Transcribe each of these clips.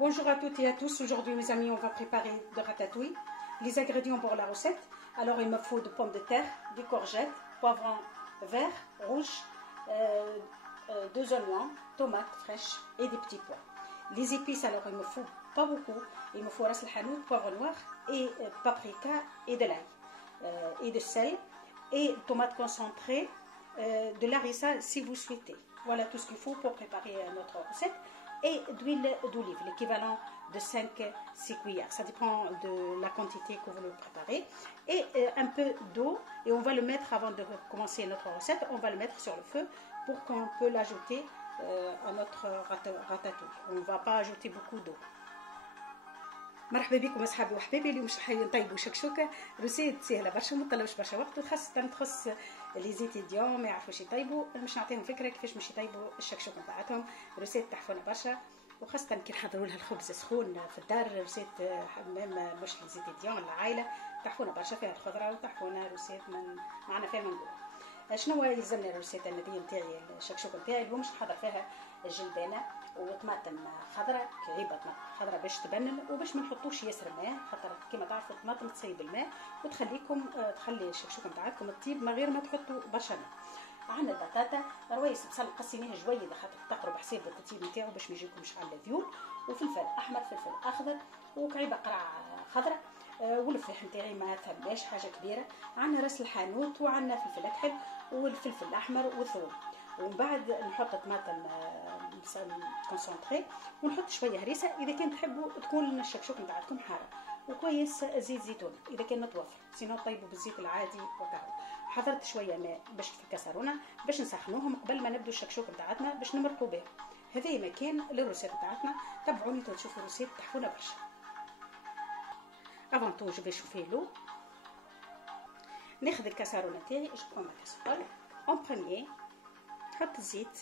Bonjour à toutes et à tous, aujourd'hui mes amis on va préparer de ratatouille. Les ingrédients pour la recette, alors il me faut de pommes de terre, des courgettes, poivrons verts, rouges, 2 oignons, tomates fraîches et des petits pois. Les épices, alors il me faut pas beaucoup, il me faut ras el hanout, poivre noir et paprika et de l'ail et de sel et tomates concentrées, de l'harissa si vous souhaitez. Voilà tout ce qu'il faut pour préparer notre recette. Et d'huile d'olive, l'équivalent de 5-6 cuillères. Ça dépend de la quantité que vous le préparez. Et un peu d'eau. Et on va le mettre, avant de commencer notre recette, on va le mettre sur le feu pour qu'on peut l'ajouter à notre ratatouille. On ne va pas ajouter beaucoup d'eau. مرحبا بكم اصحابي وحبايبي. اليوم راح نطيبوا شكشوكه روسيت سهله برشا، ما تطلبش برشا وقت، وخاصه تخص لي زيتيديون ما يعرفوش يطيبوا. مش نعطيهم فكره كيفاش باش يطيبوا الشكشوكه نتاعتهم. روسيت تحفونه برشا، وخاصه كي نحضروا لها الخبز سخون في الدار. روسيت حمام مش لي زيتيديون العائله تحفونه برشا، فيها الخضره وتحفونه روسيت معنا فيها ما نقول. شنو هو يلزمنا الروسيت النبي نتاعي الشكشوكه نتاعي اليوم؟ باش نحضر فيها الجلبانه وطماطم خضراء، كعيبه طماطم خضراء باش تبنن، وباش ما نحطوش ياسر ماء، خاطر كيما تعرفوا الطماطم تصيب الماء وتخليكم تخلي الشكشوكه نتاعكم تطيب من غير ما تحطوا برشا ماء. عندنا البطاطا روايس بصل قسمينها جويده خاطر تقرب حساب التطيب نتاعو باش ما يجيكمش على الذيول، وفلفل احمر فلفل اخضر وكعيبه قرع خضراء، والفلفل نتاعي ما ثماش حاجه كبيره. عندنا راس الحانوت وعندنا فلفل اكحل والفلفل الاحمر والثوم. ومن بعد نحط طماطم كونسونطري ونحط شويه هريسه اذا كان تحبوا تكون الشكشوك نتاعكم حاره، وكويس زيت زيتون اذا كان متوفر، سينو طيبوا بالزيت العادي وكاهو. حضرت شويه ماء باش في الكاسرونه باش نسخنوهم قبل ما نبدو الشكشوك نتاعتنا باش نمرقوا به. هذا مكان للروسيت نتاعتنا، تبعوني تشوفوا الروسيت تحفونه برشا. افون تو جو في شوفي لو. ناخذ الكاسرونه تاعي، جو برون ما كاسرول اون بروميير. نحط الزيت،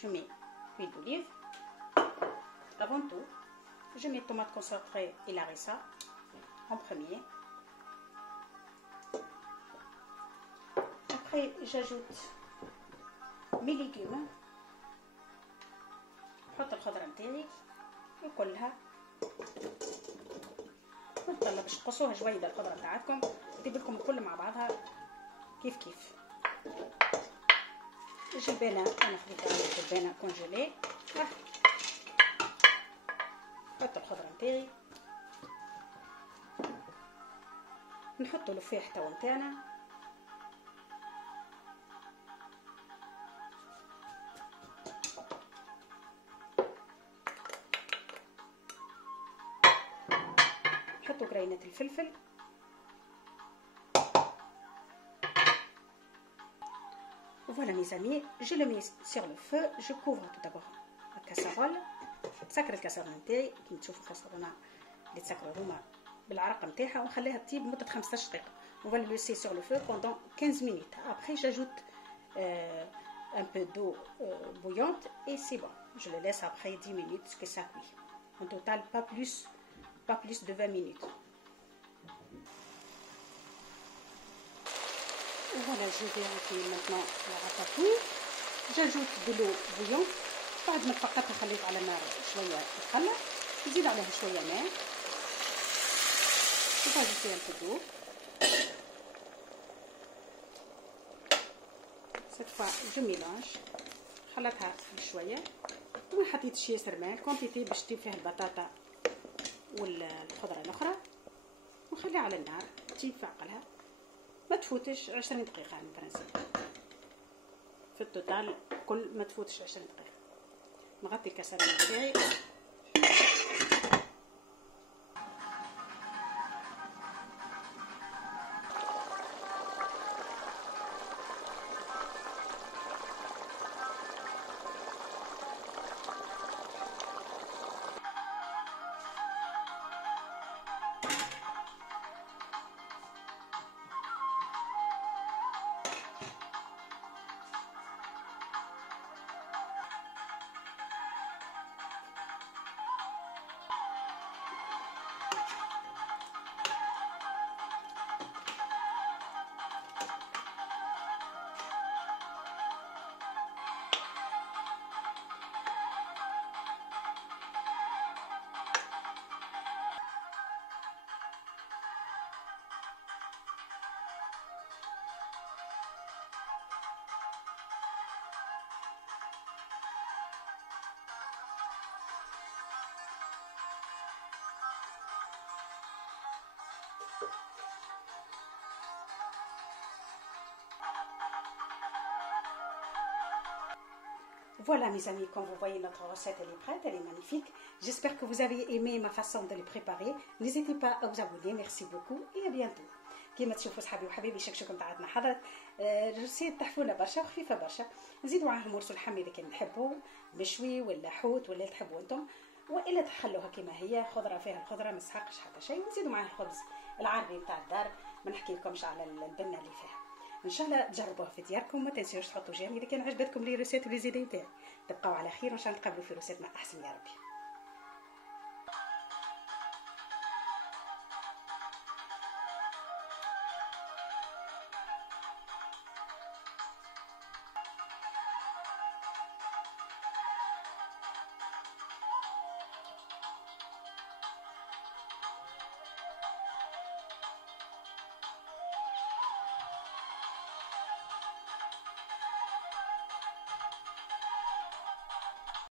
je mets l'huile d'olive. Avant tout, je mets tomate concentrée et l'harissa en premier. Après, j'ajoute mes légumes. نحط الخضرة نتاعي وكلها ونطلع باش تقصوها جويده الخضرة نتاعكم، تجيب لكم الكل مع بعضها كيف كيف. الجلبانه انا خديت الجلبانه كونجيلي، نحط الخضره نتاعي، نحطوا الفيح توا نتاعنا، نحطوا قرينه الفلفل، Voilà mes amis, je le mets sur le feu, je couvre tout d'abord la casserole. تسكر الكاسرونه نتاعي كي تشوفوا الكاسرونه اللي تسكروا هما بالعرق نتاعها، ونخليها تطيب مده 15 دقيقه. On va le laisser sur le feu pendant 15 minutes. Après j'ajoute un peu d'eau bouillante et c'est bon. Je le laisse après 10 minutes que ça cuit. En total pas plus de 20 minutes. Voilà, je vais remplir maintenant la ratatouille. J'ajoute de l'eau bouillante. بعد ما تفقدها خليت على النار شويه تتخلى، نزيد عليها شويه ماء وفاجئتها الكدو. cette fois je mélange. خلطها شويه وما حطيتش ياسر ماء، كونتيتي باش تطيب فيها البطاطا والخضره الاخرى، ونخليها على النار تطيب في عقلها، ما تفوتش 20 دقيقه من برانسيب. في التوتال كل ما تفوتش 20 دقيقه. نغطي الكاسرونه تاعي. Voilà mes amis, comme vous voyez notre recette elle est prête, elle est magnifique. J'espère que vous avez aimé ma façon de les préparer. N'hésitez pas à vous abonner, merci beaucoup et à bientôt. كيما تشوفوا صحابي وحبايبي شكشوكم تاعتنا حضرت الرسيد تحفونا برشا وخفيفه برشا. نزيدوا معاهم ورس اللحم اذا كان نحبوا مشوي ولا حوت ولا تحبوا انتم، والا تخلوها كما هي خضره فيها الخضره ما تسحقش حتى شيء. ونزيدوا معاها الخبز العربي نتاع الدار، ما نحكي لكمش على البنه اللي فيها. ان شاء الله تجربوها في دياركم، ما تنسوش تحطوا جيم اذا كان عجبتكم لي روسيت ولي زيدين تاعي. تبقاو على خير وان شاء الله نتقابلوا في روسيت مع احسن يا ربي.